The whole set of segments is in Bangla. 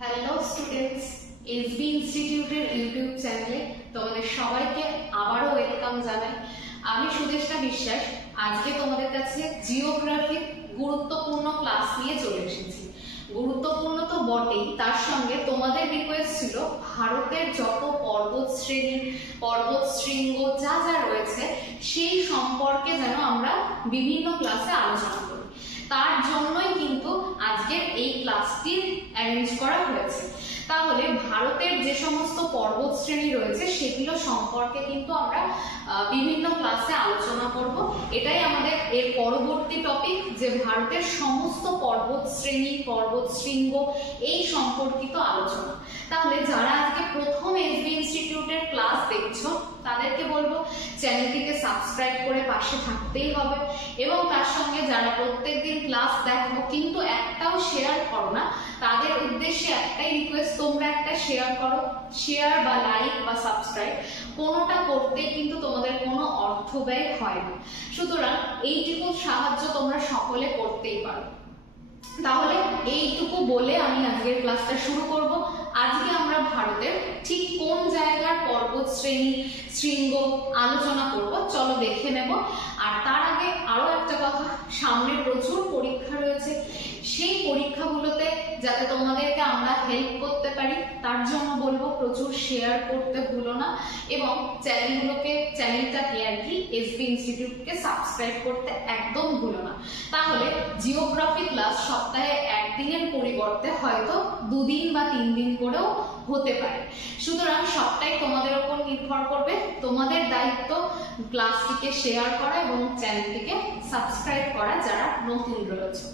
হ্যালো স্টুডেন্টস, এসবি ইনস্টিটিউটের ইউটিউব চ্যানেলে তোমাদের সবাইকে আবারও ওয়েলকাম জানাই। আমি সুদেষ্টা বিশ্বাস আজকে তোমাদের কাছে জিওগ্রাফির গুরুত্বপূর্ণ ক্লাস নিয়ে চলে এসেছি। গুরুত্বপূর্ণ তো বটেই, তার সঙ্গে তোমাদের রিকোয়েস্ট ছিল ভারতের যত পর্বত শ্রেণী, পর্বত শৃঙ্গ যা যা রয়েছে সেই সম্পর্কে যেন আমরা বিভিন্ন ক্লাসে আলোচনা করি। তার জন্যই কিন্তু আজকের এই ক্লাসটি অ্যারেঞ্জ করা হয়েছে। তাহলে ভারতের যে সমস্ত পর্বত শ্রেণী রয়েছে সেগুলো সম্পর্কে কিন্তু আমরা বিভিন্ন ক্লাসে আলোচনা করব। এটাই আমাদের এর পরবর্তী টপিক, যে ভারতের সমস্ত পর্বত শ্রেণী, পর্বত শৃঙ্গ এই সম্পর্কিত আলোচনা। তাহলে যারা আজকে প্রথম এসবি ইনস্টিটিউটের ক্লাস দেখছো তাদেরকে বলবো চ্যানেলটিকে সাবস্ক্রাইব করে পাশে থাকতেই হবে, এবং তার সঙ্গে যারা প্রত্যেকদিন ক্লাস দেখো কিন্তু একটাও শেয়ার করো না, তাদের উদ্দেশ্যে একটাই রিকোয়েস্ট, তোমরা একটা শেয়ার করো। শেয়ার বা লাইক বা সাবস্ক্রাইব কোনোটা করতে কিন্তু তোমাদের কোনো অর্থ ব্যয় হয় না, সুতরাং এইটুকু সাহায্য তোমরা সকলে করতেই পারো। তাহলে এইটুকু বলে আমি আজকের ক্লাসটা শুরু করব। আজকে আমরা ভারতের ঠিক কোন জায়গার পর্বত শ্রেণী শৃঙ্গ আলোচনা করব, চলো দেখে নেব। আর তার আগে আরো একটা কথা, সামনে প্রচুর পরীক্ষা রয়েছে, সেই পরীক্ষাগুলোতে যাতে তোমাদেরকে আমরা হেল্প করতে পারি তার জন্য বলবো প্রচুর শেয়ার করতে ভুলো না, এবং চ্যানেলটাকে আর কি এসবি ইনস্টিটিউটকে সাবস্ক্রাইব করতে একদম ভুলো না। তাহলে জিওগ্রাফি ক্লাস সপ্তাহে একদিনের পরিবর্তে হয়তো 2 দিন বা 3 দিন করেও হতে পারে, সুতরাং সবটাই তোমাদের উপর নির্ভর করবে। তোমাদের দায়িত্ব ক্লাসটিকে শেয়ার করা এবং চ্যানেলটিকে সাবস্ক্রাইব করা যারা নতুন রয়েছে।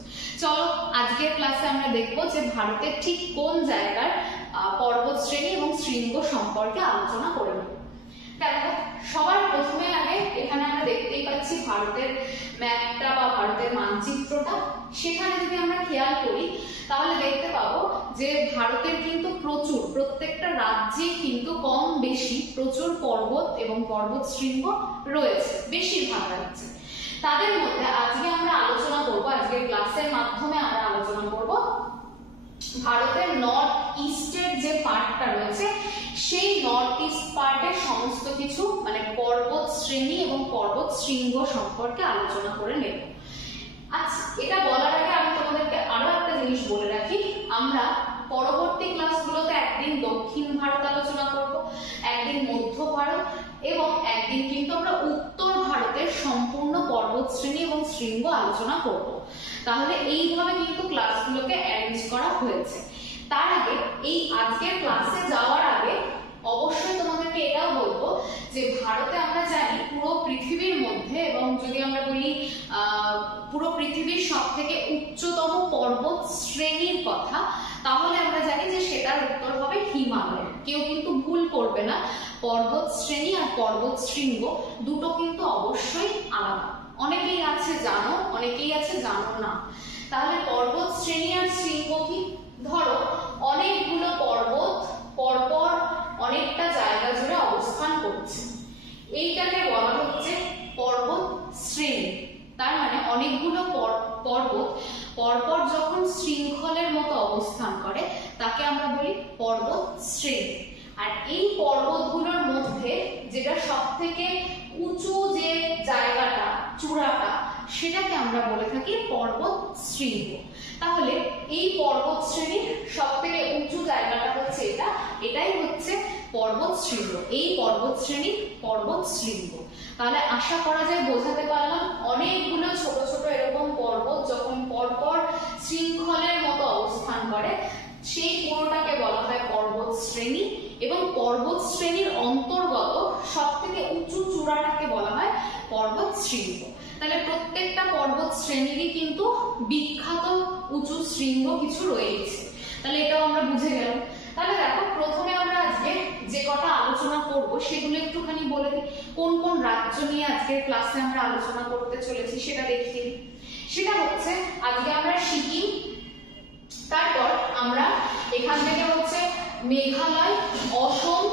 চলো আজকের ক্লাসে আমরা দেখব যে ভারতের ঠিক কোন জায়গার পর্বত শ্রেণী এবং শৃঙ্গ সম্পর্কে আলোচনা করে নেব। দেখো, সবার প্রথমে আগে এখানে আমরা দেখতেই পাচ্ছি ভারতের ম্যাপটা বা ভারতের মানচিত্রটা। সেখানে যদি আমরা খেয়াল করি তাহলে দেখতে পাবো যে ভারতের কিন্তু প্রত্যেকটা রাজ্যে কিন্তু কম বেশি প্রচুর পর্বত এবং পর্বত শৃঙ্গ রয়েছে বেশিরভাগ রাজ্যে। তাদের মধ্যে আজকে আমরা আলোচনা করব, আজকের ক্লাসের মাধ্যমে আমরা আলোচনা করব ভারতের নর্থ ইস্টের যে পার্টটা রয়েছে সেই নর্থ ইস্ট পার্টের সমস্ত কিছু মানে পর্বত শ্রেণী এবং পর্বত শৃঙ্গ সম্পর্কে আলোচনা করে নেব। আচ্ছা, এটা বলার আগে আমি তোমাদেরকে আরো একটা জিনিস বলে রাখি, আমরা পরবর্তী ক্লাসগুলোতে একদিন দক্ষিণ ভারত আলোচনা করব, একদিন মধ্য ভারত, এবং একদিন কিন্তু আমরা উত্তর ভারতের সম্পূর্ণ পর্বত শ্রেণী এবং শৃঙ্গ আলোচনা করব। তাহলে এইভাবে কিন্তু ক্লাসগুলোকে অ্যারেঞ্জ করা হয়েছে। তার আগে এই আজকের ক্লাসে যাওয়ার আগে অবশ্যই তোমাদেরকে এটাও বলবো যে ভারতে আমরা জানি পুরো পৃথিবীর মধ্যে, এবং যদি আমরা বলি পুরো পৃথিবীর সবথেকে উচ্চতম পর্বত শ্রেণীর কথা, তাহলে আমরা জানি যে সেটার উত্তর হবে হিমালয়। কেউ কিন্তু ভুল করবে না, পর্বত শ্রেণী আর পর্বত শৃঙ্গ দুটো কিন্তু অবশ্যই আলাদা। অনেকেই আছে জানো, অনেকেই আছে জানো না। তাহলে পর্বত শ্রেণী আর শৃঙ্গ কি? ধরো অনেকগুলো পর্বত পরপর অনেকটা জায়গা জুড়ে অবস্থান করছে, এইটাকে বলা হচ্ছে পর্বত শ্রেণী। তার মানে অনেকগুলো পর্বত পরপর যখন শৃঙ্খলের মতো অবস্থান করে তাকে আমরা বলি পর্বত শ্রেণী। আর এই পর্বতগুলোর মধ্যে যেটা সবথেকে উঁচু যে জায়গাটা, চূড়াটা, সেটাকে আমরা বলে থাকি পর্বত শৃঙ্গ। তাহলে এই পর্বত শ্রেণীর সবথেকে উঁচু জায়গাটা হচ্ছে এটাই হচ্ছে পর্বত শৃঙ্গ। এই পর্বত শ্রেণী পর্বত শৃঙ্গ। তাহলে আশা করা যায় বোঝাতে পারলাম, অনেকগুলো ছোট ছোট এরকম পর্বত যখন পরপর শৃঙ্খলের মতো অবস্থান করে সেই পুরোটাকে বলা হয় পর্বত শ্রেণী, এবং পর্বত শ্রেণীর অন্তর্গত সবথেকে উঁচু চূড়াটাকে বলা হয় পর্বত শৃঙ্গ। তাহলে প্রত্যেকটা পর্বত শ্রেণীরই কিন্তু বিখ্যাত উঁচু শৃঙ্গ কিছু রয়েছে। তাহলে এটাও আমরা বুঝে গেলাম। তাহলে দেখো, প্রথমে আমরা আজকে যে কটা আলোচনা করব সেগুলো একটুখানি বলে দিই। কোন কোন রাজ্য নিয়ে আজকের ক্লাসে আমরা আলোচনা করতে চলেছি সেটা দেখিয়ে। সেটা হচ্ছে আজকে আমরা সিকিম, তারপর আমরা এখান থেকে হচ্ছে মেঘালয়, অসম,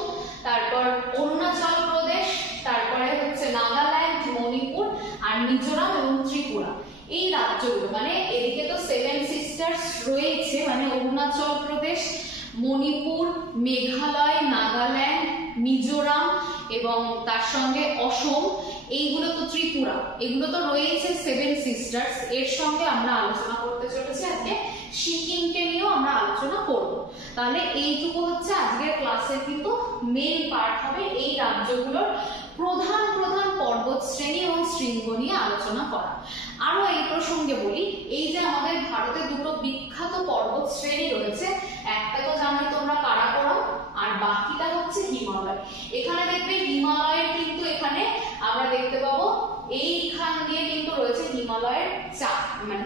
তারপর অরুণাচল প্রদেশ, তারপরে হচ্ছে নাগাল্যান্ড, মণিপুর আর মিজোরাম এবং ত্রিপুরা। এই রাজ্যগুলো মানে এদিকে তো 7 সিস্টার্স রয়েছে, মানে অরুণাচল প্রদেশ, মণিপুর, মেঘালয়, নাগাল্যান্ড, মিজোরাম এবং তার সঙ্গে অসম, এইগুলো তো ত্রিপুরা, এগুলো তো রয়েছে সেভেন সিস্টার্স। এর সঙ্গে আমরা আলোচনা করতে চলেছি আজকে সিকিমকে নিয়েও আমরা আলোচনা করব। তাহলে এইটুকু হচ্ছে আজকের ক্লাসের কিন্তু মেইন পার্ট হবে, এই রাজ্যগুলোর প্রধান প্রধান পর্বত শ্রেণী এবং শৃঙ্গ নিয়ে আলোচনা করা। আরো এই প্রসঙ্গে বলি, এই যে আমাদের ভারতে দুটো বিখ্যাত পর্বত শ্রেণী রয়েছে, একটা তো জানোই তোমরা কারাকোরাম, আর বাকিটা হচ্ছে হিমালয়। এখানে দেখবে হিমালয়ের কিন্তু এখানে আমরা দেখতে পাবো এইখান দিয়ে কিন্তু রয়েছে হিমালয়ের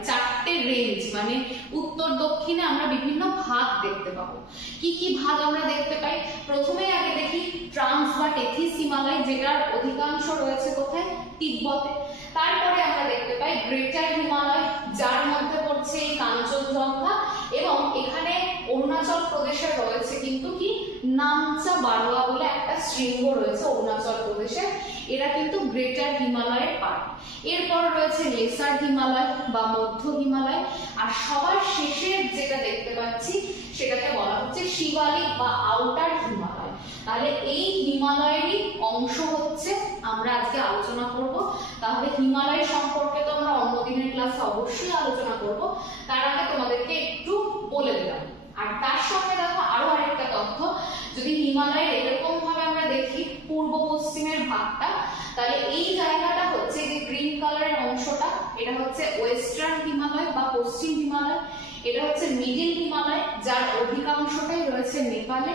চারটে রেঞ্জ, মানে উত্তর দক্ষিণে আমরা বিভিন্ন ভাগ দেখতে পাবো। কি কি ভাগ আমরা দেখতে পাই? প্রথমে আগে দেখি ট্রান্স বা টেথিস হিমালয়, যেটার অধিকাংশ রয়েছে কোথায়? তিব্বতে। তারপরে আমরা দেখতে পাই গ্রেটার হিমালয়, যার মধ্যে পড়ছে এই কাঞ্চনজঙ্ঘা, এবং এখানে অরুণাচল প্রদেশে রয়েছে কিন্তু কি নামচা বারোয়া বলে একটা শৃঙ্গ রয়েছে অরুণাচল প্রদেশে, এরা কিন্তু গ্রেটার হিমালয়ের পার্ট। এরপর রয়েছে লেসার হিমালয় বা মধ্য হিমালয়, আর সবার শেষে যেটা দেখতে পাচ্ছি সেটাকে বলা হচ্ছে শিবালিক বা আউটার হিমালয়। তাহলে এই হিমালয়েরই অংশ হচ্ছে আমরা আজকে আলোচনা করব। তাহলে হিমালয় সম্পর্কে তো আমরা অন্যদিনের ক্লাসে অবশ্যই আলোচনা করব, তার আগে তোমাদেরকে একটু বলে দিলাম। আর তার সঙ্গে দেখো আরো আরেকটা তথ্য, যদি হিমালয়ের এরকম ভাবে আমরা দেখি পূর্ব পশ্চিমের ভাগটা, তাহলে এই জায়গাটা হচ্ছে যে গ্রিন কালারের অংশটা, এটা হচ্ছে ওয়েস্টার্ন হিমালয় বা পশ্চিম হিমালয়, এটা হচ্ছে মিডিল হিমালয়, যার অধিকাংশটাই রয়েছে নেপালে।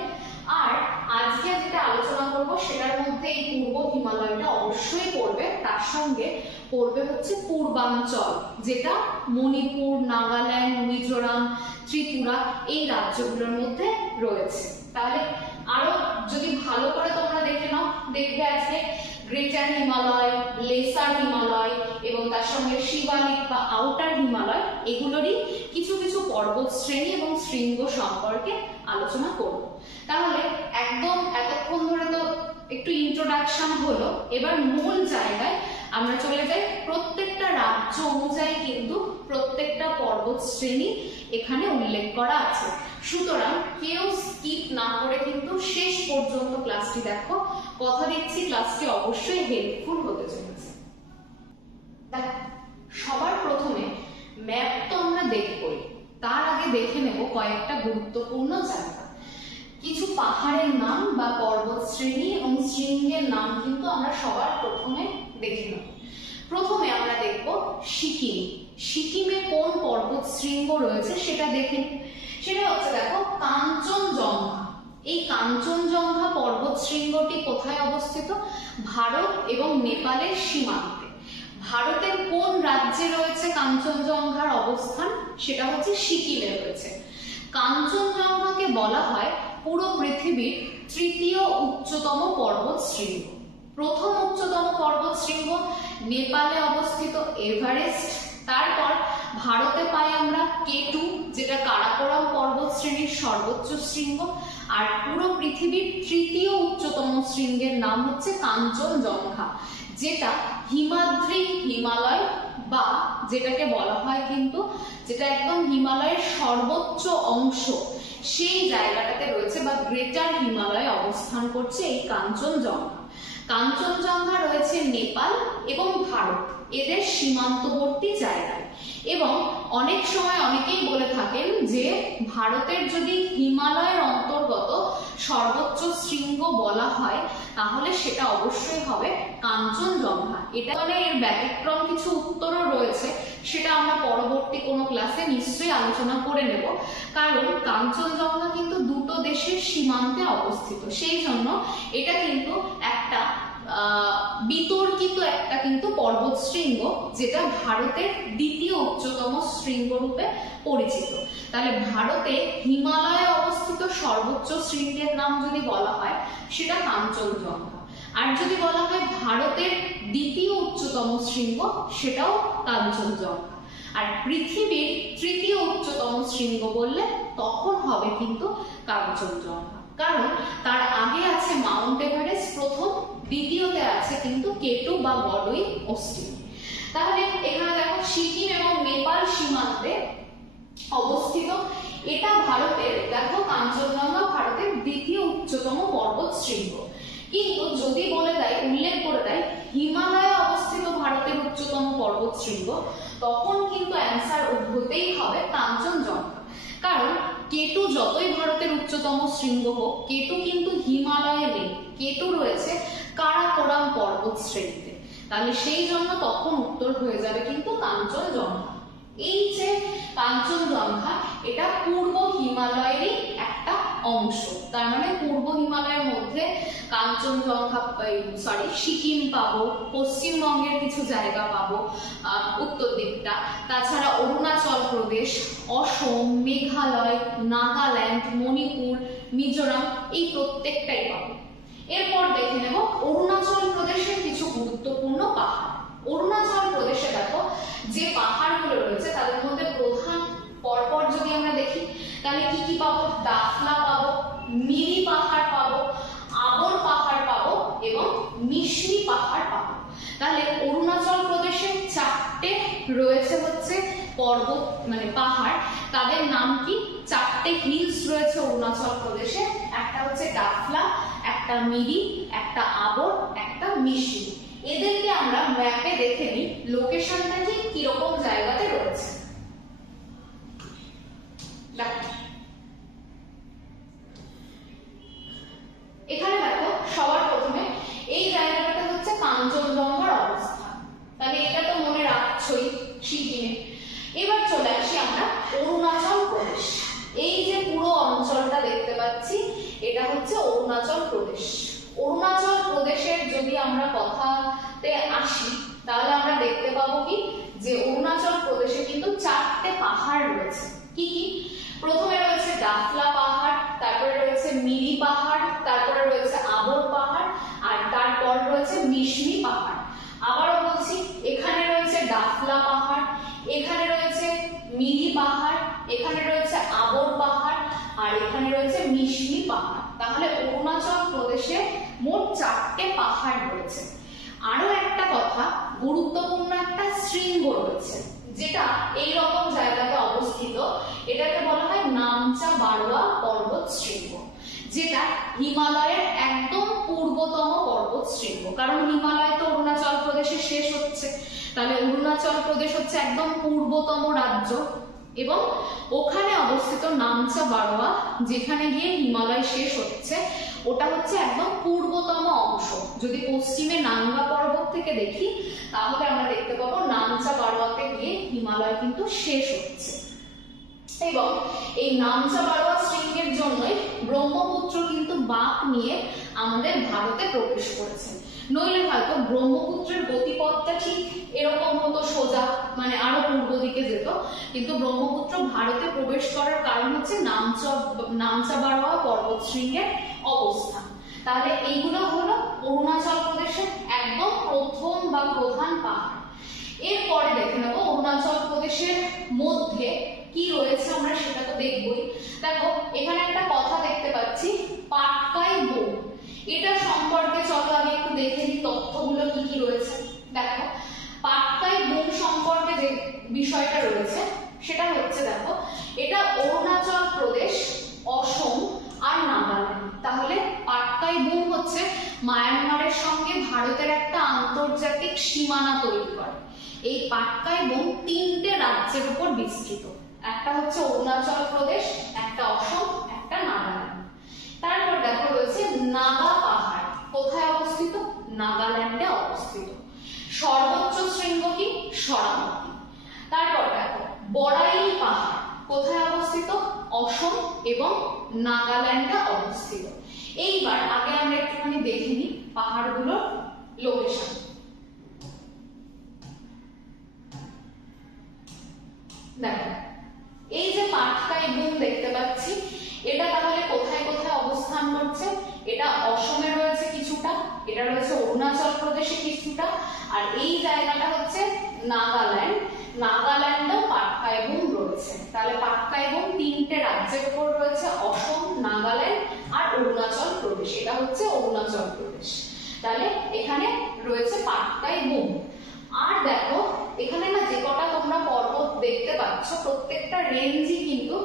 আর আজকে যেটা আলোচনা করব সেটার মধ্যে এই পূর্ব হিমালয়টা অবশ্যই পড়বে, তার সঙ্গে পড়বে হচ্ছে পূর্বাঞ্চল, যেটা মণিপুর, নাগাল্যান্ড, মিজোরাম, ত্রিপুরা এই রাজ্যগুলোর মধ্যে রয়েছে। তাহলে আরো যদি ভালো করে তোমরা দেখে নাও, দেখবে আজকে গ্রেটার হিমালয়, লেসার হিমালয় এবং তার সঙ্গে শিবালিক বা আউটার হিমালয়, এগুলোরই কিছু কিছু পর্বত শ্রেণী এবং শৃঙ্গ সম্পর্কে আলোচনা করব। তাহলে একদম এতক্ষণ ধরে তো একটু ইন্ট্রোডাকশন হলো, এবার মূল জায়গায় আমরা চলে যাই। প্রত্যেকটা রাজ্য অনুযায়ী কিন্তু প্রত্যেকটা পর্বত শ্রেণী এখানে উল্লেখ করা আছে, সুতরাং কেউ স্কিপ না করে কিন্তু শেষ পর্যন্ত ক্লাসটি দেখো। কথা দিচ্ছি ক্লাসটি অবশ্যই হেল্পফুল হতে চলেছে। দেখো, সবার প্রথমে ম্যাপ তো আমরা দেখবই, তার আগে দেখে নেব কয়েকটা গুরুত্বপূর্ণ জায়গা। কিছু পাহাড়ের নাম বা পর্বত শ্রেণী এবং শৃঙ্গের নাম কিন্তু আমরা সবার প্রথমে দেখে নেব। প্রথমে আমরা দেখব সিকিম। সিকিমে কোন পর্বত শৃঙ্গ রয়েছে সেটা দেখে, সেটা হচ্ছে দেখো কাঞ্চনজঙ্ঘা। এই কাঞ্চনজঙ্ঘা পর্বত শৃঙ্গটি কোথায় অবস্থিত? ভারত এবং নেপালের সীমান্তে। ভারতের কোন রাজ্যে রয়েছে কাঞ্চনজঙ্ঘার অবস্থান? সেটা হচ্ছে সিকিমে রয়েছে। কাঞ্চনজঙ্ঘাকে বলা হয় পুরো পৃথিবীর তৃতীয় উচ্চতম পর্বত শৃঙ্গ। প্রথম উচ্চতম পর্বত শৃঙ্গ নেপালে অবস্থিত এভারেস্ট, তারপর ভারতে পাই আমরা K2, যেটা কারাকোরাম পর্বত শ্রেণীর সর্বোচ্চ শৃঙ্গ, আর পুরো পৃথিবীর তৃতীয় উচ্চতম শৃঙ্গের নাম হচ্ছে কাঞ্চনজঙ্ঘা, যেটা হিমাদ্রি হিমালয় বা যেটাকে বলা হয় কিন্তু যেটা একদম হিমালয়ের সর্বোচ্চ অংশ, সেই জায়গাটাতে রয়েছে বা গ্রেটার হিমালয়ে অবস্থান করছে এই কাঞ্চনজঙ্ঘা। কাঞ্চনজঙ্ঘা রয়েছে নেপাল এবং ভারত এদের সীমান্তবর্তী জায়গায়, এবং অনেক সময় অনেকেই বলে থাকেন যে ভারতের যদি হিমালয়ের অন্তর্গত সর্বোচ্চ শৃঙ্গ বলা হয় তাহলে সেটা অবশ্যই হবে কাঞ্চনজঙ্ঘা। এটা মানে এর ব্যতিক্রম কিছু উত্তরও রয়েছে, সেটা আমরা পরবর্তী কোনো ক্লাসে নিশ্চয়ই আলোচনা করে নেব, কারণ কাঞ্চনজঙ্ঘা কিন্তু দুটো দেশের সীমান্তে অবস্থিত, সেই জন্য এটা কিন্তু একটা বিতর্কিত একটা কিন্তু পর্বত শৃঙ্গ, যেটা ভারতের দ্বিতীয় উচ্চতম শৃঙ্গ রূপে পরিচিত। তাহলে ভারতে হিমালয়ে অবস্থিত সর্বোচ্চ শৃঙ্গের নাম যদি বলা হয় সেটা কাঞ্চনজঙ্ঘা, আর যদি বলা হয় ভারতের দ্বিতীয় উচ্চতম শৃঙ্গ সেটাও কাঞ্চনজঙ্ঘা, আর পৃথিবীর তৃতীয় উচ্চতম শৃঙ্গ বললে তখন হবে কিন্তু কাঞ্চনজঙ্ঘা, কারণ তার আগে আছে মাউন্ট এভারেস্ট প্রথম, দ্বিতীয়তে আছে কিন্তু K2 বা গডউইন অস্টিন। তাহলে এখানে দেখো সিকিম এবং নেপাল সীমান্তে অবস্থিত, এটা ভারতের দেখো কাঞ্চনজঙ্ঘা উচ্চতম পর্বত শৃঙ্গ। কিন্তু যদি বলে দেয়, উল্লেখ করে দেয় হিমালয়ে অবস্থিত ভারতের উচ্চতম পর্বত শৃঙ্গ, তখন কিন্তু অ্যান্সার হতেই হবে কাঞ্চনজঙ্ঘা। কারণ কেটু যতই ভারতের উচ্চতম শৃঙ্গ হোক, কেটু কিন্তু হিমালয়ে নেই, কেটু রয়েছে কারাকোরাম পর্বত শ্রেণীতে। তাহলে সেই জন্য তখন উত্তর হয়ে যাবে কিন্তু কাঞ্চনজঙ্ঘা। এই যে কাঞ্চনজঙ্ঘা, এটা পূর্ব হিমালয়েরই একটা অংশ। তার মানে পূর্ব হিমালয়ের মধ্যে কাঞ্চনজঙ্ঘা, সিকিম পাবো, পশ্চিমবঙ্গের কিছু জায়গা পাবো উত্তর দিকটা, তাছাড়া অরুণাচল প্রদেশ, অসম, মেঘালয়, নাগাল্যান্ড, মণিপুর, মিজোরাম, এই প্রত্যেকটাই পাবো। এরপর দেখে নেব অরুণাচল প্রদেশের কিছু গুরুত্বপূর্ণ পাহাড়। অরুণাচল প্রদেশে দেখো যে পাহাড়গুলো রয়েছে তাদের মধ্যে প্রধান পরপর যদি আমরা দেখি তাহলে কি কি পাবো? দাফলা পাবো, মিরি পাহাড় পাবো, আবর পাহাড় পাবো এবং মিশমি পাহাড় পাবো। তাহলে অরুণাচল প্রদেশে চারটে রয়েছে হচ্ছে পর্বত মানে পাহাড়, তাদের নাম কি? চারটে হিলস রয়েছে অরুণাচল প্রদেশে, একটা হচ্ছে দাফলা, একটা মিরি, একটা আবর, একটা মিশমি। এদেরকে আমরা ম্যাপে দেখে নিই লোকেশনটা ঠিক কিরকম জায়গাতে রয়েছে। এখানে দেখো সবার প্রথমে এই জায়গাটা হচ্ছে কাঞ্চনজঙ্ঘার অবস্থান, তাহলে এটা তো মনে রাখছই সিকিমে। এবার চলে আসি আমরা অরুণাচল প্রদেশ। এই যে পুরো অঞ্চলটা দেখতে পাচ্ছি এটা হচ্ছে অরুণাচল প্রদেশ। অরুণাচল প্রদেশের যদি আমরা কথাতে আসি তাহলে আমরা দেখতে পাবো কি যে অরুণাচল প্রদেশে কিন্তু চারটে পাহাড় রয়েছে। কি কি? প্রথমে রয়েছে দাফলা পাহাড়, তারপরে রয়েছে মিরি পাহাড়, তারপরে রয়েছে আবর পাহাড়, আর তারপর রয়েছে মিশমি পাহাড়। আবারও বলছি, এখানে রয়েছে দাফলা পাহাড়, এখানে রয়েছে মিরি পাহাড়, এখানে রয়েছে আবর পাহাড়, আর এখানে রয়েছে মিশমি পাহাড়। তাহলে অরুণাচল প্রদেশে মোট চারটে পাহাড় রয়েছে। আরো একটা কথা, গুরুত্বপূর্ণ একটা শৃঙ্গ রয়েছে যেটা এই রকম জায়গাতে অবস্থিত, এটাকে বলা হয় নামচা বারোয়া পর্বত শৃঙ্গ, যেটা হিমালয়ের একদম পূর্বতম পর্বত শৃঙ্গ। কারণ হিমালয় তো অরুণাচল প্রদেশে শেষ হচ্ছে, তাহলে অরুণাচল প্রদেশ হচ্ছে একদম পূর্বতম রাজ্য এবং ওখানে অবস্থিত নামচা বারোয়া, যেখানে গিয়ে হিমালয় শেষ হচ্ছে, ওটা হচ্ছে একদম পূর্বতম অংশ। যদি পশ্চিমে নাঙ্গা পর্বত থেকে দেখি তাহলে আমরা দেখতে পাবো নামচা বারোয়াতে গিয়ে হিমালয় কিন্তু শেষ হচ্ছে। এবং এই নামচা বারোয়া শৃঙ্গের জন্যই ব্রহ্মপুত্র কিন্তু বাঁক নিয়ে আমাদের ভারতে প্রবেশ করেছে। নইলে হয়তো ব্রহ্মপুত্রের গতিপথটা ঠিক এরকম হতো, সোজা মানে আরো পূর্ব দিকে যেত, কিন্তু ব্রহ্মপুত্র ভারতে প্রবেশ করার কারণ হচ্ছে নামচা বারোয়া পর্বত শৃঙ্গের অবস্থান। তাহলে এইগুলো হলো অরুণাচল প্রদেশের একদম প্রথম বা প্রধান পাহাড়। এরপরে দেখে নেব অরুণাচল প্রদেশের মধ্যে কি রয়েছে, আমরা সেটা তো দেখবই। দেখো এখানে একটা কথা দেখতে পাচ্ছি, পাটকাই বন। এটা সম্পর্কে চলো আগে একটু দেখে নিই তথ্যগুলো কি কি রয়েছে। দেখো পাটকাই বন সম্পর্কে যে বিষয়টা রয়েছে সেটা হচ্ছে, দেখো এটা অরুণাচল প্রদেশ, অসম আর নাগাল্যান্ড। তাহলে পাটকাই বন হচ্ছে মায়ানমারের সঙ্গে ভারতের একটা আন্তর্জাতিক সীমানা তৈরি করে। এই পাটকাই বন তিনটে রাজ্যের উপর বিস্তৃত, একটা হচ্ছে অরুণাচল প্রদেশ, একটা অসম, একটা নাগাল্যান্ড। তারপর দেখো রয়েছে নাগা পাহাড়, কোথায় অবস্থিত? নাগাল্যান্ডে অবস্থিত। সর্বোচ্চ শৃঙ্গ কি? সরামতি। তারপর দেখো বড়াইল পাহাড়, কোথায় অবস্থিত? অসম এবং নাগাল্যান্ডে অবস্থিত। এইবার আগে আমরা একটুখানি দেখে নিই পাহাড়গুলোর লোকেশন। দেখো এই যে পাটকাই বন দেখতে পাচ্ছি, এটা তাহলে কোথায় কোথায় অবস্থান করছে? এটা অসমে রয়েছে কিছুটা, এটা রয়েছে অরুণাচল প্রদেশে কিছুটা, আর এই জায়গাটা হচ্ছে নাগাল্যান্ড। নাগাল্যান্ডেও পাটকাই বন রয়েছে। তাহলে পাটকাই বন তিনটে রাজ্যের উপর রয়েছে, অসম, নাগাল্যান্ড আর অরুণাচল প্রদেশ। এটা হচ্ছে অরুণাচল প্রদেশ। তাহলে এখানে রয়েছে পাটকাই বন। আর দেখো এখানে না যে কটা তোমরা পর্বত দেখতে পাচ্ছ প্রত্যেকটা রেঞ্জই কিন্তু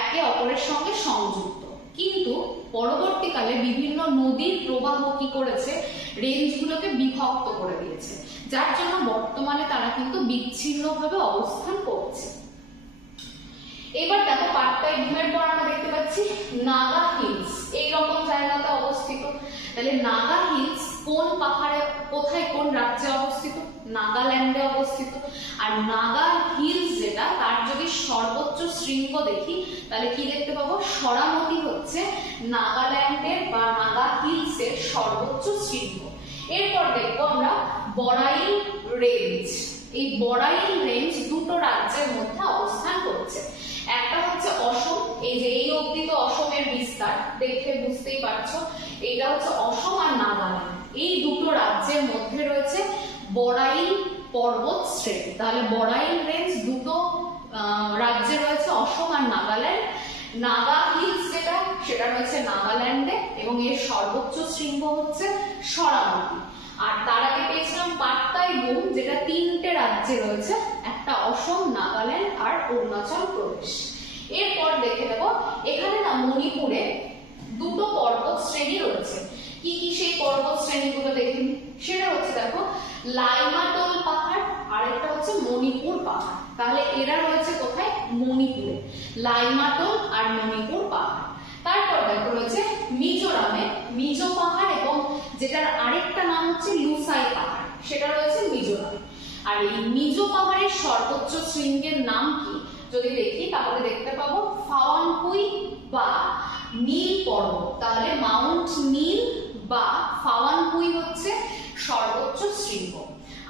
একে অপরের সঙ্গে সংযুক্ত, কিন্তু পরবর্তীকালে বিভিন্ন নদীর প্রবাহ কি করেছে, রেঞ্জগুলোকে বিভক্ত করে দিয়েছে, যার জন্য বর্তমানে তারা কিন্তু বিচ্ছিন্নভাবে অবস্থান করছে। এবার দেখো পাটকাই ভূমের পর আমরা দেখতে পাচ্ছি নাগা হিলস এইরকম জায়গাতে অবস্থিত। তাহলে নাগা হিলস কোন পাহাড়ে, কোথায়, কোন রাজ্যে অবস্থিত? নাগাল্যান্ডে অবস্থিত। আর নাগা হিলস যেটা, তার যদি সর্বোচ্চ শৃঙ্গ দেখি তাহলে কি দেখতে পাবো? সরামতি হচ্ছে নাগাল্যান্ডের বা নাগা হিলসের সর্বোচ্চ শৃঙ্গ। এরপর দেখবো আমরা বড়াইল রেঞ্জ। এই বড়াইল রেঞ্জ দুটো রাজ্যের মধ্যে অবস্থান করছে। একটা হচ্ছে অসম, এই যে এই অবধি তো অসমের বিস্তার, দেখে বুঝতেই পারছো, এটা হচ্ছে অসম আর নাগাল্যান্ড, এই দুটো রাজ্যের মধ্যে রয়েছে বড়াইল পর্বত শ্রেণী। তাহলে বড়াইল রেঞ্জ দুটো রাজ্যে রয়েছে, অসম আর নাগাল্যান্ড। নাগা হিলস যেটা, সেটা রয়েছে নাগাল্যান্ডে এবং এর সর্বোচ্চ শৃঙ্গ হচ্ছে সরামতি। আর তার আগে পেয়েছিলাম পাটকাই বুম, যেটা তিনটে রাজ্যে রয়েছে, একটা অসম, নাগাল্যান্ড আর অরুণাচল প্রদেশ। এরপর দেখে নেব এখানে না মণিপুরে দুটো পর্বত শ্রেণী রয়েছে। কি কি সেই পর্বত শ্রেণীগুলো দেখে নিই। সেটা হচ্ছে দেখো লাইমাটোল পাহাড় আর একটা হচ্ছে মণিপুর পাহাড়। তাহলে এরা রয়েছে কোথায়? মণিপুরে, লাইমাটোল আর মণিপুর পাহাড়। তারপর দেখো রয়েছে মিজোরামে মিজো পাহাড় এবং যেটার আরেকটা নাম হচ্ছে লুসাই পাহাড়, সেটা রয়েছে মিজোরামে। আর এই মিজো পাহাড়ের সর্বোচ্চ শৃঙ্গের নাম কি যদি দেখি তাহলে দেখতে পাবো ফাওয়ানপুই বা নীল পর্বত। তাহলে মাউন্ট নীল বা ফাওয়ানপুই হচ্ছে সর্বোচ্চ শৃঙ্গ।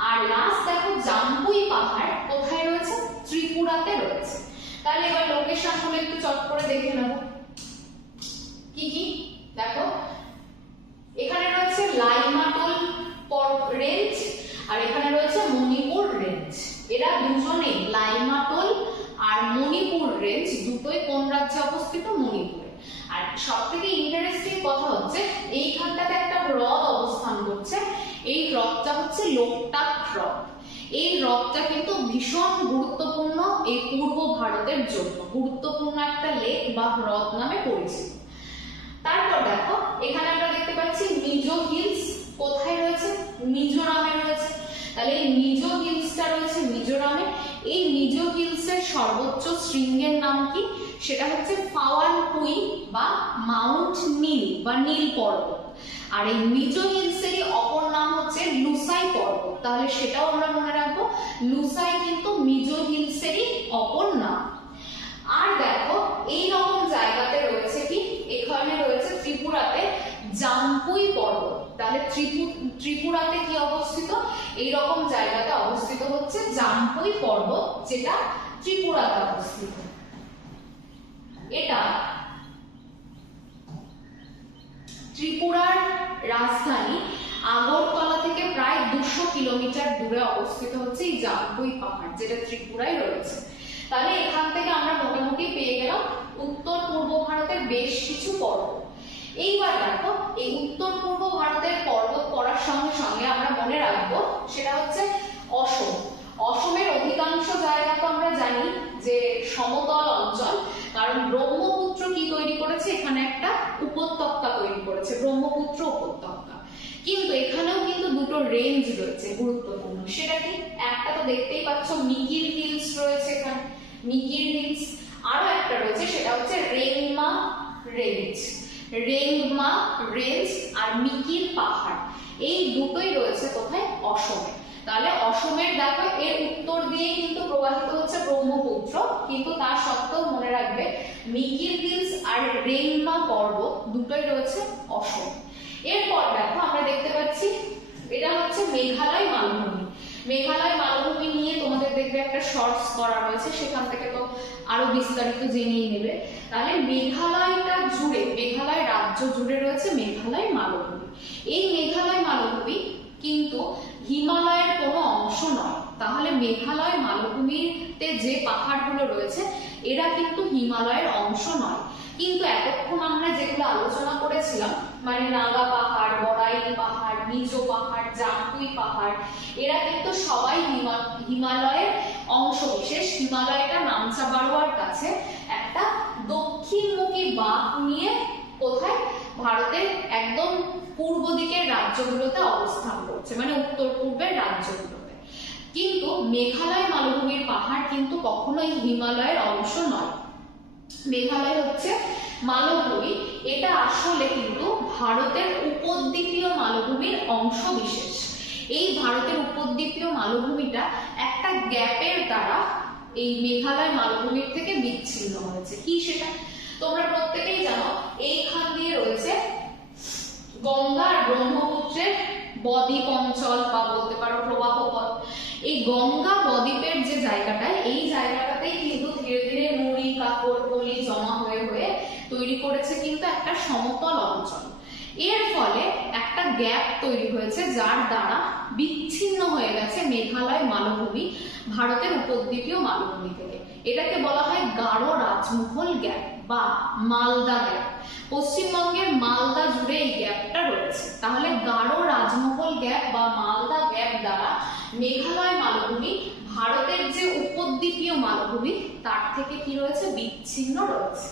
আর লাস্ট দেখো জাম্পুই পাহাড় কোথায় রয়েছে? ত্রিপুরাতে রয়েছে। তাহলে এবার লোকেশন গুলো একটু চট করে দেখে নেব কি কি। দেখো এখানে রয়েছে লাইমাটোল রেঞ্জ আর এখানে রয়েছে মণিপুর রেঞ্জ। এরা দুজনে লাইমাটোল আর মণিপুর রেঞ্জ দুটোই কোন রাজ্যে অবস্থিত? মণিপুরে। আর সবথেকে ইন্টারেস্টিং কথা হচ্ছে এইখানটাতে একটা হ্রদ অবস্থান করছে, এই হ্রদটা হচ্ছে লোকটাক হ্রদ। এই হ্রদটা কিন্তু ভীষণ গুরুত্বপূর্ণ এই পূর্ব ভারতের জন্য, গুরুত্বপূর্ণ একটা লেক বা হ্রদ নামে পরিচিত। তারপর দেখো এখানে আমরা দেখতে পাচ্ছি মিজো হিলস কোথায় রয়েছে? মিজোরামে রয়েছে। তাহলে এই মিজো হিলসটা রয়েছে মিজোরামে। এই মিজো হিলসের সর্বোচ্চ শৃঙ্গের নাম কি? সেটা হচ্ছে ফাওয়ানপুই বা মাউন্ট নীল বা নীল পর্বত। আর এই মিজো হিলসেরই অপর নাম হচ্ছে লুসাই পর্বত। তাহলে সেটাও আমরা মনে রাখবো, লুসাই কিন্তু মিজো হিলসেরই অপর নাম। আর দেখো এই রকম জায়গাতে রয়েছে কি, এখানে রয়েছে ত্রিপুরাতে জাম্পুই পর্বত। তাহলে ত্রিপুরাতে কি অবস্থিত? এই রকম জায়গাতে অবস্থিত হচ্ছে জাম্পুই পর্বত, যেটা ত্রিপুরাতে অবস্থিত। এটা ত্রিপুরার রাজধানী আগরতলা থেকে প্রায় 200 কিলোমিটার দূরে অবস্থিত হচ্ছে এই জাম্পুই পাহাড়, যেটা ত্রিপুরায় রয়েছে। তাহলে এখান থেকে আমরা মোটামুটি পেয়ে গেলাম উত্তর পূর্ব ভারতের বেশ কিছু পর্বত। এইবার দেখো এই উত্তর পূর্ব ভারতের পর্বত পড়ার সঙ্গে সঙ্গে আমরা মনে রাখবো সেটা হচ্ছে অসম। অসমের অধিকাংশ জায়গা তো আমরা জানি যে সমতল অঞ্চল, কারণ ব্রহ্মপুত্র কি তৈরি করেছে? এখানে একটা উপত্যকা তৈরি করেছে, ব্রহ্মপুত্র উপত্যকা। কিন্তু এখানেও কিন্তু দুটো রেঞ্জ রয়েছে গুরুত্বপূর্ণ। সেটা কি? একটা তো দেখতেই পাচ্ছ মিকির হিলস রয়েছে এখানে, মিকির হিলস। আরো একটা রয়েছে সেটা হচ্ছে রেংমা রেঞ্জ। রেংমা রেঞ্জ আর মিকির পাহাড়, এই দুটোই রয়েছে কোথায়? অসমে। তাহলে অসমের দেখো এর উত্তর দিয়ে কিন্তু প্রবাহিত হচ্ছে ব্রহ্মপুত্র, কিন্তু তা সত্ত্বেও মনে রাখবে মিকির হিলস আর রেংমা পর্বত দুটোই রয়েছে অসম। এরপর দেখো আমরা দেখতে পাচ্ছি এটা হচ্ছে মেঘালয় মালভূমি। মেঘালয় মালভূমি নিয়ে তোমাদের দেখবে একটা শর্টস করা রয়েছে, সেখান থেকে তো আরো বিস্তারিত জেনেই নেবে। তাহলে মেঘালয়টা জুড়ে, মেঘালয় রাজ্য জুড়ে রয়েছে মেঘালয় মালভূমি। এই মেঘালয় মালভূমি কিন্তু হিমালয়ের কোনো অংশ নয়। তাহলে মেঘালয় মালভূমিতে যে পাহাড়গুলো রয়েছে এরা কিন্তু হিমালয়ের অংশ নয়। কিন্তু এতক্ষণ আমরা যেগুলো আলোচনা করেছিলাম, মানে নাগা পাহাড়, বড়াইল পাহাড়, মিজো পাহাড়, জাম্পুই পাহাড়, এরা কিন্তু সবাই হিমালয়ের অংশ বিশেষ। হিমালয়টা নামচা বারোয়ার কাছে একটা দক্ষিণমুখী বাঁক নিয়ে কোথায়? ভারতের একদম পূর্ব দিকের রাজ্যগুলোতে অবস্থান করছে, মানে উত্তর পূর্বের রাজ্যগুলোতে। কিন্তু মেঘালয় মালভূমির পাহাড় কিন্তু কখনোই হিমালয়ের অংশ নয়। মেঘালয় হচ্ছে মালভূমি, এটা আসলে কিন্তু ভারতের উপদ্বীপীয় মালভূমির অংশ বিশেষ। এই ভারতের উপদ্বীপীয় মালভূমিটা একটা গ্যাপের দ্বারা এই মেঘালয় মালভূমির থেকে বিচ্ছিন্ন হয়েছে। কি সেটা তোমরা প্রত্যেকেই জানো, এইখান দিয়ে রয়েছে গঙ্গা আর ব্রহ্মপুত্রের বদ্বীপ অঞ্চল বা বলতে পারো প্রবাহ পথ। এই গঙ্গা বদ্বীপের যে জায়গাটায়, এই জায়গাটাতেই কিন্তু ধীরে ধীরে নুড়ি কাকড় পলি জমা হয়ে হয়ে তৈরি করেছে কিন্তু একটা সমতল অঞ্চল। এর ফলে একটা গ্যাপ তৈরি হয়েছে, যার দ্বারা বিচ্ছিন্ন হয়ে গেছে মেঘালয় মালভূমি ভারতের উপদ্বীপীয় মালভূমি থেকে। এটাকে বলা হয় গারো রাজমহল গ্যাপ বা মালদা গ্যাপ। পশ্চিমবঙ্গের মালদা জুড়ে এই গ্যাপটা রয়েছে। তাহলে গারো রাজমহল গ্যাপ বা মালদা গ্যাপ দ্বারা মেঘালয় মালভূমি ভারতের যে উপদ্বীপীয় মালভূমি তার থেকে কি রয়েছে, বিচ্ছিন্ন রয়েছে।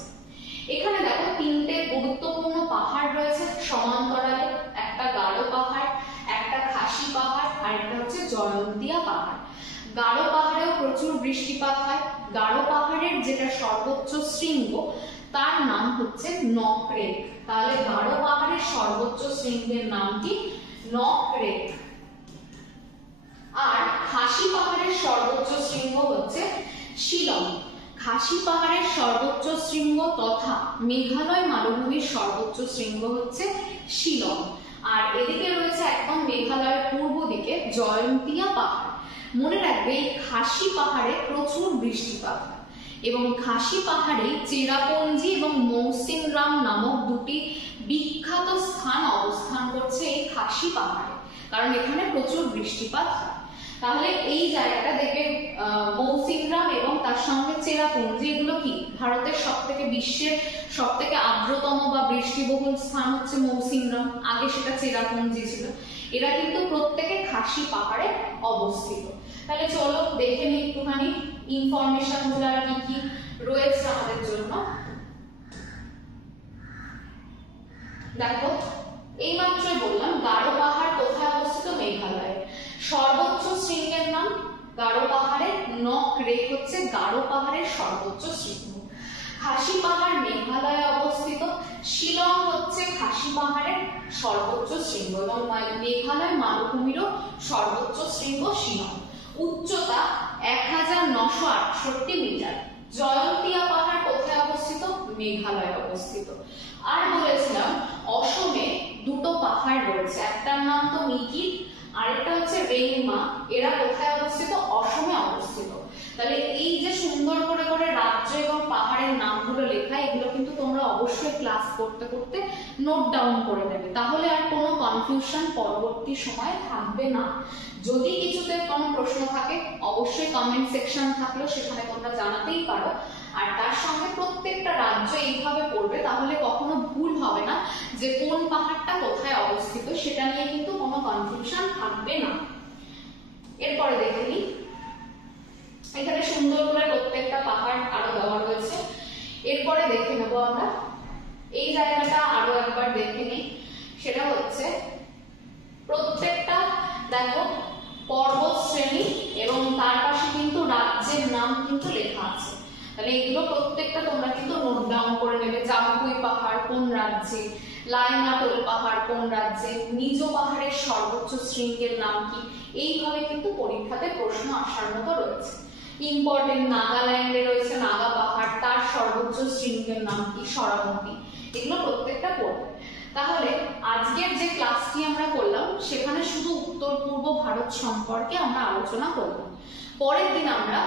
এখানে দেখো তিনটে গুরুত্বপূর্ণ পাহাড় রয়েছে সমান্তরালে, একটা গারো পাহাড়, একটা খাসি পাহাড়, আর একটা হচ্ছে জয়ন্তিয়া পাহাড়। গারো পাহাড়েও প্রচুর বৃষ্টিপাত হয়। গারো পাহাড়ের যেটা সর্বোচ্চ শৃঙ্গ তার নাম হচ্ছে নকরেক। তাহলে গারো পাহাড়ের সর্বোচ্চ শৃঙ্গের নাম কি, নকরেক। আর খাসি পাহাড়ের সর্বোচ্চ শৃঙ্গ হচ্ছে শিলং। খাসি পাহাড়ের সর্বোচ্চ শৃঙ্গ তথা মেঘালয় মালভূমির সর্বোচ্চ শৃঙ্গ হচ্ছে শিলং। আর এদিকে রয়েছে একদম মেঘালয়ের পূর্ব দিকে জয়ন্তিয়া পাহাড়। মনে রাখবে এই খাসি পাহাড়ে প্রচুর বৃষ্টিপাত হয় এবং খাসি পাহাড়ে চেরাপুঞ্জি এবং মৌসিনরাম নামক দুটি বিখ্যাত স্থান অবস্থান করছে এই খাসি পাহাড়ে, কারণ এখানে প্রচুর বৃষ্টিপাত হয়। তাহলে এই জায়গাটা দেখে মৌসিনরাম এবং তার সঙ্গে চেরাপুঞ্জি, এগুলো কি ভারতের সবথেকে বিশ্বের সবথেকে আর্দ্রতম বা বৃষ্টিবহুল স্থান হচ্ছে মৌসিনরাম, আগে সেটা চেরাপুঞ্জি ছিল। এরা কিন্তু প্রত্যেকে খাসি পাহাড়ে অবস্থিত। তাহলে চলো দেখে নিই একটুখানি ইনফরমেশন গুলো আর কি কি রয়েছে আমাদের জন্য। দেখো এইমাত্রই বললাম গারো পাহাড় কোথায় অবস্থিত, মেঘালয়ে। সর্বোচ্চ শৃঙ্গের নাম গারো পাহাড়ের নকরেক হচ্ছে গারো পাহাড়ের সর্বোচ্চ শৃঙ্গ। খাসি পাহাড় মেঘালয়ে অবস্থিত। শিলং হচ্ছে খাসি পাহাড়ের সর্বোচ্চ শৃঙ্গ এবং মেঘালয় মালভূমিরও সর্বোচ্চ শৃঙ্গ শিলং। উচ্চতা 1968 মিটার। জয়ন্তিয়া পাহাড় কোথায় অবস্থিত, মেঘালয়ে অবস্থিত। আর বলেছিলাম অসমে দুটো পাহাড় রয়েছে, একটার নাম তো মিকির, আরেকটা হচ্ছে রেংমা। এরা কোথায় অবস্থিত, অসমে অবস্থিত। তাহলে এই যে সুন্দর করে করে রাজ্য এবং পাহাড়ের নামগুলো লেখা, এগুলো কিন্তু তোমরা অবশ্যই ক্লাস করতে করতে নোট ডাউন করে নেবে, তাহলে আর কোনো কনফিউশন পরবর্তী সময়ে থাকবে না। যদি কিছুতে কোনো প্রশ্ন থাকে অবশ্যই কমেন্ট সেকশন থাকলো, সেখানে তোমরা জানাতেই পারো। আর তার সঙ্গে প্রত্যেকটা রাজ্য এইভাবে পড়বে, তাহলে কখনো ভুল হবে না যে কোন পাহাড়টা কোথায় অবস্থিত, সেটা নিয়ে কিন্তু কোনো কনফিউশন থাকবে না। এরপরে দেখে নিই, এখানে সুন্দর করে প্রত্যেকটা পাহাড় আরো দেওয়া রয়েছে। এরপরে দেখে নেবো আমরা এই জায়গাটা আরো একবার দেখে নিই, সেটা হচ্ছে প্রত্যেকটা দেখো পর্বত শ্রেণী এবং তার পাশে কিন্তু রাজ্যের নাম কিন্তু লেখা আছে। তাহলে এগুলো প্রত্যেকটা তোমরা কিন্তু নোট ডাউন করে নেবে। জামপুই পাহাড় কোন রাজ্যে, লাইমাটোল পাহাড় কোন রাজ্যে, নিজ পাহাড়ের সর্বোচ্চ শৃঙ্গের নাম কি, এইভাবে কিন্তু পরীক্ষাতে প্রশ্ন আসার মতো রয়েছে। ইম্পর্টেন্ট নাগাল্যান্ডে রয়েছে নাগা পাহাড়, তার সর্বোচ্চ শৃঙ্গের নাম কি, সরামতি। এগুলো প্রত্যেকটা পড়বে। তাহলে আজকের যে ক্লাসটি আমরা করলাম সেখানে শুধু উত্তর পূর্ব ভারত সম্পর্কে আমরা আলোচনা করব। পরের দিন আমরা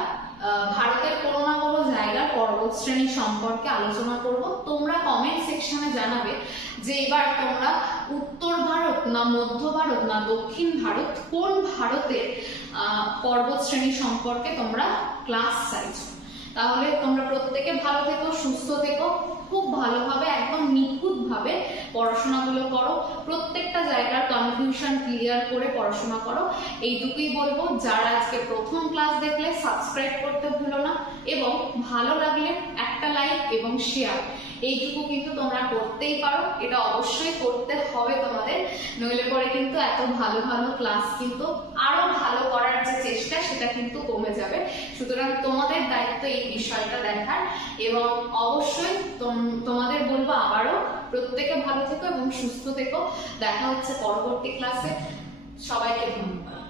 ভারতের কোনো না কোনো জায়গার পর্বত শ্রেণী সম্পর্কে আলোচনা করব। তোমরা কমেন্ট সেকশনে জানাবে যে এবার তোমরা উত্তর ভারত না মধ্য ভারত না দক্ষিণ ভারত, কোন ভারতের পর্বত শ্রেণী সম্পর্কে তোমরা ক্লাস চাইছো। তাহলে তোমরা প্রত্যেকে ভালো থেকো, সুস্থ থেকো, খুব ভালোভাবে একদম নিখুঁতভাবে পড়াশোনাগুলো করো, প্রত্যেকটা জায়গার কনফিউশন ক্লিয়ার করে পড়াশোনা করো। এইটুকুই বলবো। যারা আজকে প্রথম ক্লাস দেখলে সাবস্ক্রাইব করতে ভুলো না এবং ভালো লাগলে একটা লাইক এবং শেয়ার এইটুকু কিন্তু তোমরা করতে করতেই পারো, এটা অবশ্যই করতে হবে তোমাদের, নইলে পরে কিন্তু এত ভালো ভালো ক্লাস কিন্তু আরো ভালো করার যে চেষ্টা সেটা কিন্তু কমে যাবে। সুতরাং তোমাদের দায়িত্ব এই বিষয়টা দেখার, এবং অবশ্যই তোমাদের বলবো আবারও প্রত্যেকে ভালো থেকো এবং সুস্থ থেকো। দেখা হচ্ছে পরবর্তী ক্লাসে। সবাইকে ধন্যবাদ।